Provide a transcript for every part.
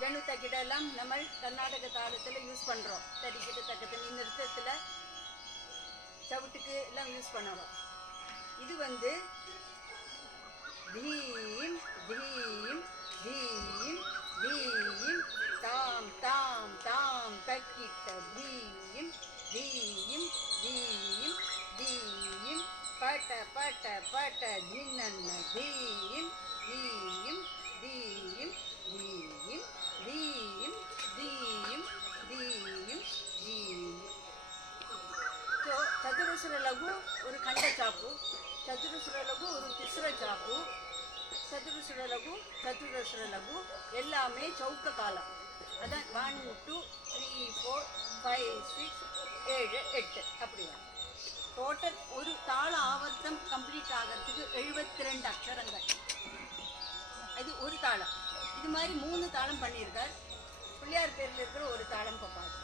ஜனு தக்கிடெல்லாம் நம்ம கர்நாடக தாளத்தில் யூஸ் பண்ணுறோம். தடிக்கிட்டு தக்கத்தனி நிறுத்தத்தில் சவுட்டுக்கு எல்லாம் யூஸ் பண்ணுறோம். இது வந்து தீம் தீம் தீம் தீம் தாம் தாம் தாம் தக்கிட்ட தீம் தீம் தீம் தீம் பட்ட பட்ட பட்ட தின்னன்ன தீம் தீம் தீம் தீம் தீம் தீம் தீம் தீம். సో చతురస్ర లఘు ஒரு கண்ட சாப்பு, சதுரஸ்ர லகு ஒரு திஸ்ர சாப்பு, சதுரஸ்ர லகு சதுரஸ்ர லகு எல்லாமே சவுக்க காலம். அதான் 1 2 3 4 5 6 7 8 அப்படி வரும். டோட்டல் ஒரு தாள ஆவர்த்தம் கம்ப்ளீட் ஆகிறதுக்கு 72 அக்ஷரங்கள். இது ஒரு தாளம். இது மாதிரி 3 தாளம் பண்ணியிருக்கார். பிள்ளையார் பேரில் இருக்கிற ஒரு தாளம் பார்ப்பாரு.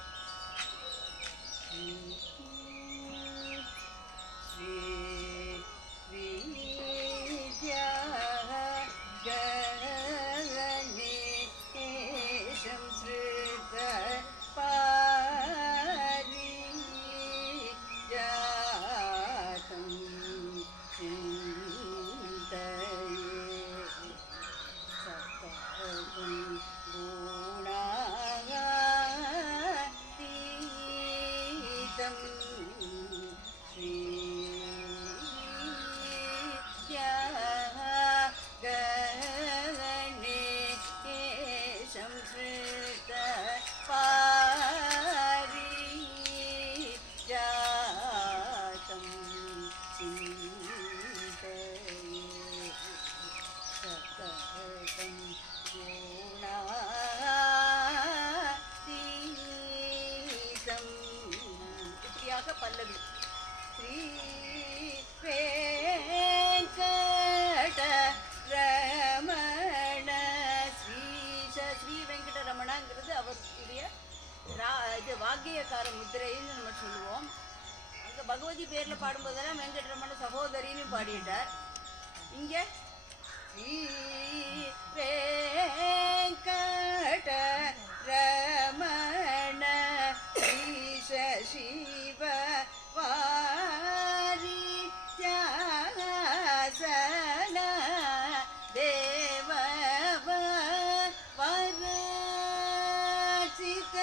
பல்லவி ஸ்ரீ வெங்கட ரமண ஸ்ரீஷ ஸ்ரீ வெங்கட ரமணாங்கிறது அவருடைய இது வாக்கியக்கார முத்திரைன்னு நம்ம சொல்லுவோம். அங்கே பகவதி பேரில் பாடும்போதெல்லாம் வெங்கடரமண சகோதரின்னு பாடிட்டார். இங்கே ஸ்ரீ வெங்கட ரமண ஸ்ரீஷ சிவ வாரி தியாசன தேவ வரசித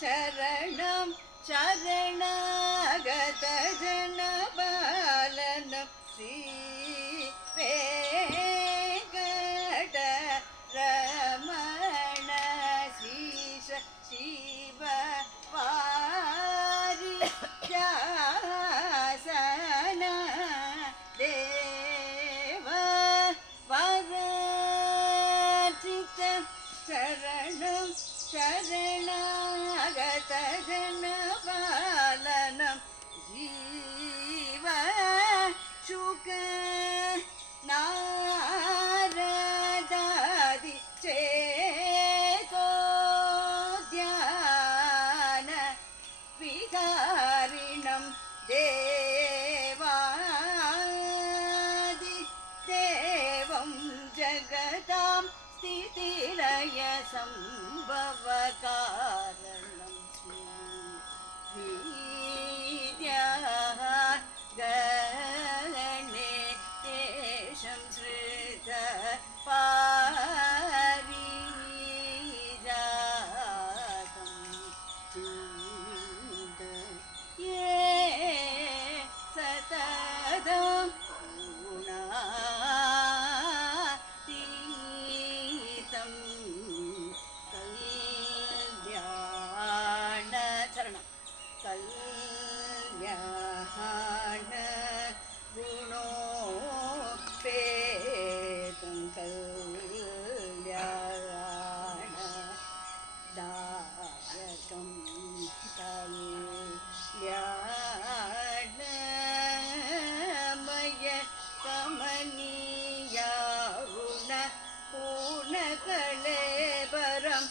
சரணம் சரணாகத ஜனபாலனம் ஸ்ரீ வெங்கட ரமண ஸ்ரீஷ சிவ வாரி தியாசன தேவ வரசித சரணம் சரணாகத ஜனபாலனம் ஜீவ சுக நாரதாதி சேதோ தியான விகாரிணம் தேவாதி தேவம் ஜகதாம் ஸ்திதிலய சம்பவ காரணம் வித்யா கணேஷம் ஸ்ருத பாரிஜாதம் சிந்தயே சததம் குணாதீதம் கல்யாண சரணம் கல்யாண குணோபேதம் கல்யாண தாரகம் கல்யாணமய கமனியாருண பூர்ணகலேபரம்